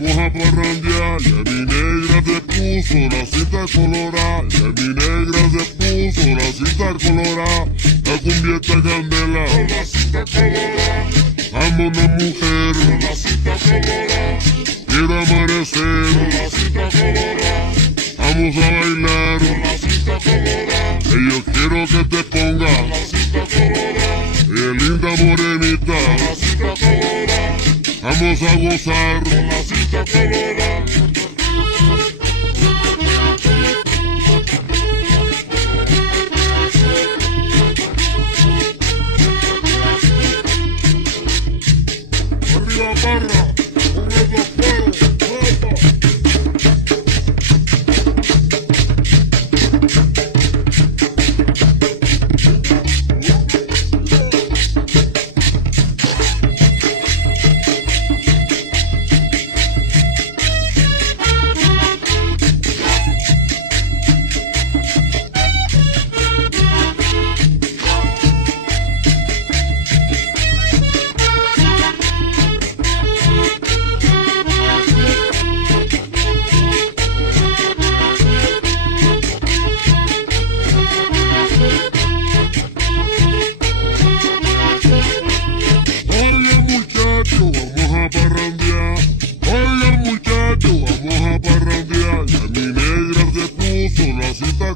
Vamos a parrandear, y a mi negra se puso la cinta colorada, y a mi negra se puso la cinta colorada, la cumbieta candela, con la cinta colorada, vámonos mujer, con la cinta colorada, quiero amanecer, con la cinta colorada, vamos a bailar, con la cinta colorada, y yo quiero que te ponga, con la cinta colorada, linda morenita, con la cinta colorada, vamos a gozar con la cinta colorada. Arriba barra, con los fuego,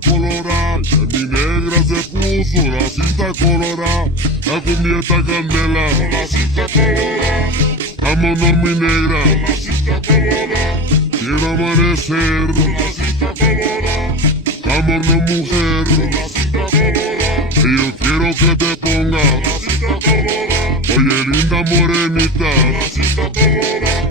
colorada, y a mi negra se puso la cinta colorada, la cumbieta candela, con la cinta colorada, vámonos mi negra, con la cinta colorada, quiero amanecer, con la cinta colorada, vámonos mujer, con la cinta colorada, y yo quiero que te ponga, con la cinta colorada, oye linda morenita, con la cinta colorada.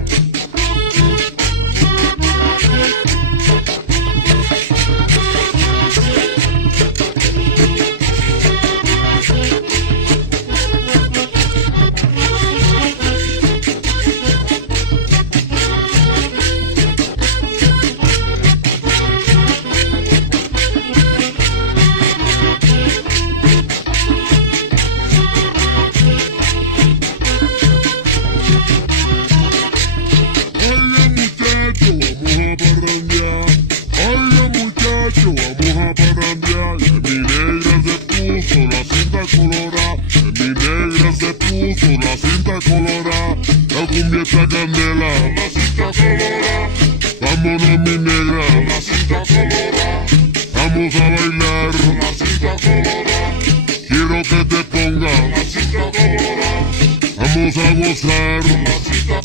La cinta colorada, la cumbieta candela, con la cinta colorada, vámonos mi negra, con la cinta colorada, vamos a bailar, con la cinta colorada, quiero que te ponga, con la cinta colorada, vamos a gozar, con la cinta